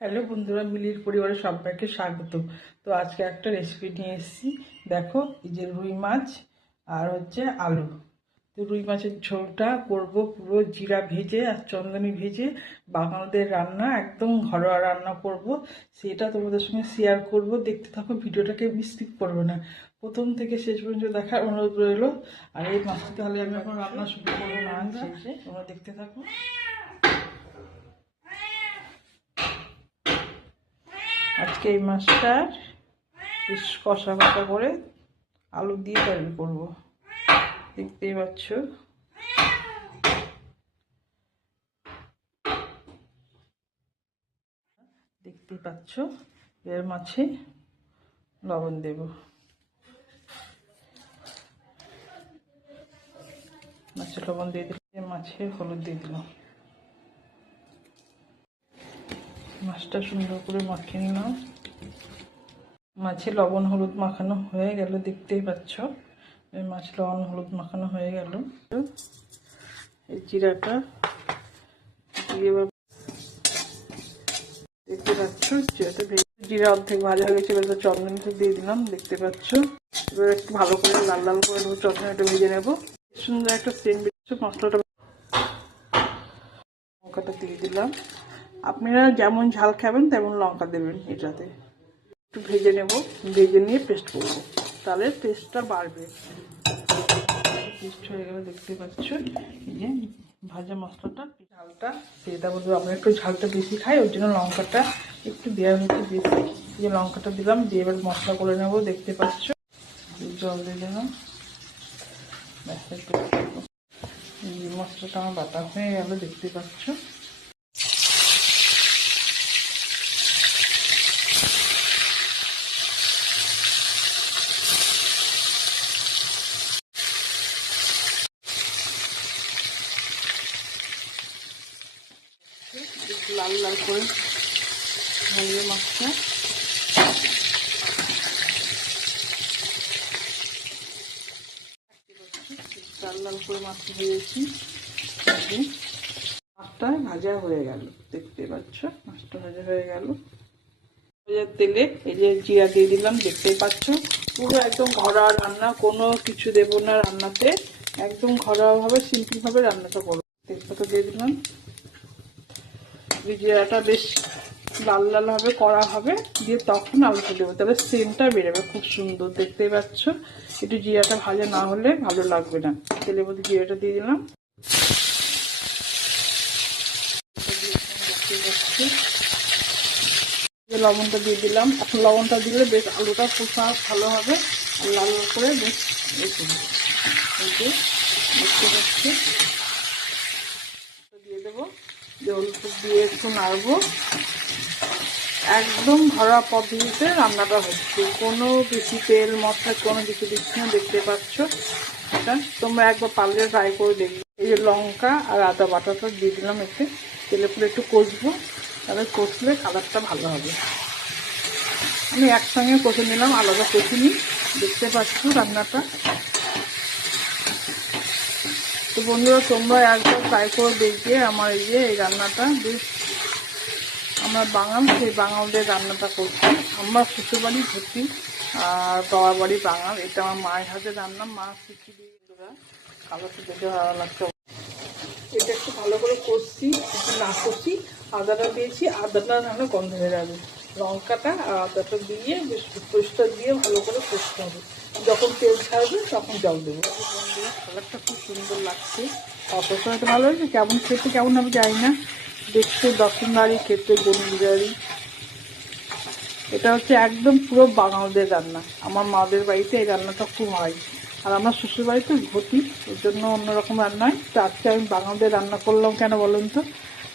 Hello বন্ধুরা, মিলির পরিবারের সবাইকে স্বাগত। তো আজকে একটা রেসিপি নিয়ে এসেছি। দেখো, এই যে রুই মাছ আর হচ্ছে আলু। তো রুই মাছের ঝোলটা করব পুরো জিরা ভেজে আর চন্দনী ভেজে, বাঙালিদের রান্না, একদম ঘরোয়া রান্না করব। সেটা তোমাদের সঙ্গে শেয়ার করব। দেখতে থাকো, ভিডিওটাকে স্কিপ করবে না, প্রথম থেকে শেষ পর্যন্ত দেখার অনুরোধ রইল। আর এই মাছটা তাহলে আমি এখন রান্না শুরু করবো না, তোমরা দেখতে থাকো। আজকে এই মাছটার বেশ কষা কষা করে আলু দিয়ে তৈরি করব। দেখতেই পাচ্ছ, এর মাছে লবণ দেব। মাছে লবণ দিয়ে দিলাম, মাছে হলুদ দিয়ে দিলাম। মাছটা সুন্দর করে মাখিয়ে নিলাম। মাছে লবণ হলুদ মাখানো হয়ে গেল, দেখতেই পাচ্ছ। এই মাছ লবণ হলুদ মাখানো হয়ে গেল। এই জিরাটা দিয়ে দেখতে পাচ্ছ, জিরা অর্ধেক ভাজা হয়ে গেছে। এবার চন্দনটা দিয়ে দিলাম, দেখতে পাচ্ছ। এবার একটু ভালো করে লাল লাল করে নেবো, চন্দনটা ভেজে নেবো। সুন্দর একটা সেন্ট বেরোচ্ছে। মশলাটা লঙ্কাটা দিয়ে দিলাম। আপনারা যেমন ঝাল খাবেন তেমন লঙ্কা দেবেন। এটাতে একটু ভেজে নেব, ভেজে নিয়ে পেস্ট করবো, তাহলে টেস্টটা বাড়বে। পেস্ট হয়ে গেলে দেখতে পাচ্ছ, এই যে ভাজা মশলাটা, ঝালটা সেটা বলবো। আমরা একটু ঝালটা বেশি খাই, ওই জন্য লঙ্কাটা একটু দেওয়া হচ্ছে বেশি। এই যে লঙ্কাটা দিলাম, দিয়ে এবার মশলা করে নেবো। দেখতে পাচ্ছ, জল দিয়ে দিলাম। এই মশলাটা আমার বাটা হয়ে গেল, দেখতে পাচ্ছ। লাল লাল করে ভাজবে মাছটা। লাল লাল করে মাছটা ভেজেছি। মাছটা ভাজা হয়ে গেল, দেখতে পাচ্ছ। মাছটা ভাজা হয়ে গেল। ভাজার তেলে এই যে জিরা দিয়ে দিলাম, দেখতেই পাচ্ছ। পুরো একদম ঘরোয়া রান্না, কোনো কিছু দেবো না রান্নাতে। একদম ঘরোয়া ভাবে, সিম্পল ভাবে রান্নাটা করবো। তেজপাতা দিয়ে দিলাম। জিরাটা বেশ লাল লাল ভাবে করা হবে, দিয়ে তখন আলুটা দেবো, তাহলে সেন্টটা বেরোবে খুব সুন্দর। দেখতেই পাচ্ছ, একটু জিরাটা ভাজা না হলে ভালো লাগবে না। তেলের মধ্যে জিরাটা দিয়ে দিলাম। লবণটা দিয়ে দিলাম। এখন লবণটা দিলে বেশ আলুটা কষা ভালো হবে, আর লাল লাল করে বেশ এই যে দেখতে পাচ্ছি। দিয়ে দেবো, হলুদ দিয়ে একটু নাড়বো। একদম ঘরোয়া পদ্ধতিতে রান্নাটা হচ্ছে, কোনো বেশি তেল মশলা কোনো কিছু দিচ্ছি না। দেখতে পাচ্ছ, এটা তোমরা একবার পারলে ট্রাই করে দেখবে। এই যে লঙ্কা আর আদা বাটাটা দিয়ে দিলাম, এতে তেলে পুরো একটু কষবো, তাহলে কষলে কালারটা ভালো হবে। আমি একসঙ্গে কষে নিলাম, আলাদা কষিনি। দেখতে পাচ্ছ রান্নাটা। তো বন্ধুরা, তোমরা একবার ট্রাই করে দেখবে আমার এই রান্নাটা। বেশ আমরা বাঙাল, সেই বাঙালদের রান্নাটা করছি। আমরা শ্বশুরবাড়ি ভর্তি আর বাবার বাড়ি বাঙাল। এটা আমার মায়ের হাতে রান্না, মা শিখিয়ে দিয়ে কালারটা দেখে ভালো লাগছে। এটা একটু ভালো করে কষছি, একটু না কষি। আদাটা দিয়েছি, আদাটা নাহলে গন্ধ হয়ে যাবে। লঙ্কাটা আর আদাটা দিয়ে বেশ পেস্টটা দিয়ে ভালো করে কষতে হবে। যখন তেল ছাড়বে তখন জল দেবো। বন্ধুরা, কালারটা খুব সুন্দর লাগছে। অত সময় তো ভালো হয়েছে, কেমন খেতে কেমন আমি জানি না। দেখতে দর্শনদারি, খেতে গন্ডিদারি। এটা হচ্ছে একদম পুরো বাঙালদের রান্না। আমার মাদের বাড়িতে এই রান্নাটা খুব হয়, আর আমার শ্বশুর বাড়িতে ঘটি, ওর জন্য অন্যরকম রান্না হয়। তো আজকে আমি বাঙালদের রান্না করলাম কেন বলুন তো?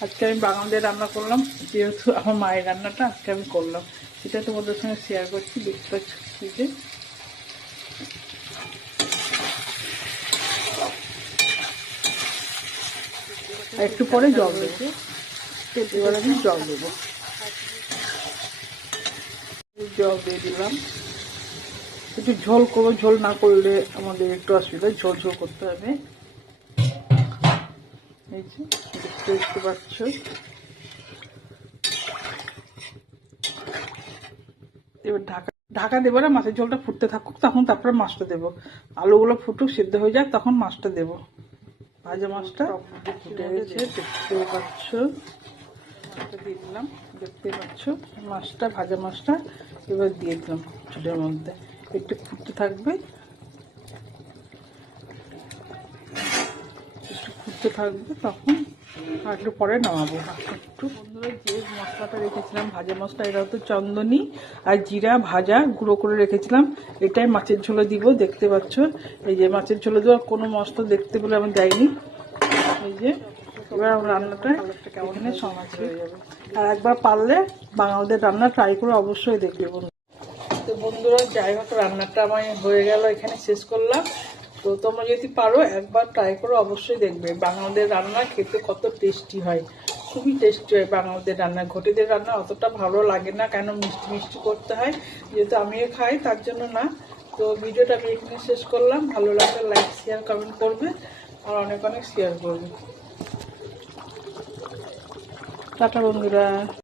আজকে আমি বাঙালদের রান্না করলাম যেহেতু আমার মায়ের রান্নাটা আজকে আমি করলাম, সেটা তোমাদের সঙ্গে শেয়ার করছি। দেখতে পাচ্ছি যে একটু পরে জল দেবো। এবার আমি জল দেবো, জল দিয়ে দিলাম। একটু ঝোল করবো, ঝোল না করলে আমাদের একটু অসুবিধা, ঝোল ঝোল করতে হবে। এই যে দেখতে পাচ্ছ, এবার ঢাকা ঢাকা দেবো না, মাছের ঝোলটা ফুটতে থাকুক, তখন তারপরে মাছটা দেবো। আলুগুলো ফুটুক, সিদ্ধ হয়ে যাক, তখন মাছটা দেবো। ভাজা মাছটা ফুটে গেছে, দেখতে পাচ্ছ। মাছটা দিয়ে দিলাম, দেখতে পাচ্ছ মাছটা, ভাজা মাছটা এবার দিয়ে দিলাম ঝোলের মধ্যে। একটু ফুটতে থাকবে, একটু ফুটতে থাকবে, তখন আর একটু পরে নামাবো। একটু বন্ধুরা, যে মশলাটা রেখেছিলাম ভাজা মশলা, এটা হচ্ছে চন্দনী আর জিরা ভাজা গুঁড়ো করে রেখেছিলাম, এটাই মাছের ঝোলে দিব। দেখতে পাচ্ছ, এই যে মাছের ঝোলে দেওয়া কোনো মশলা দেখতে বলে আমি দেয়নি। এই যে এবার আমার রান্নাটা এখানে সমাজ হয়ে যাবে। আর একবার পারলে বাঙালিদের রান্না ট্রাই করে অবশ্যই দেখবে বন্ধু। তো বন্ধুরা, যাই হোক, রান্নাটা আমার হয়ে গেল, এখানে শেষ করলাম। তো তোমরা যদি পারো একবার ট্রাই করো, অবশ্যই দেখবে বাঙালিদের রান্না খেতে কত টেস্টি হয়। খুবই টেস্টি হয় বাঙালিদের রান্না। ঘটিদের রান্না অতটা ভালো লাগে না, কেন মিষ্টি মিষ্টি করতে হয়, যেহেতু আমিও খাই তার জন্য না। তো ভিডিওটা আমি এখানে শেষ করলাম। ভালো লাগলে লাইক শেয়ার কমেন্ট করবে, আর অনেক অনেক শেয়ার করবে। টাটা বন্ধুরা।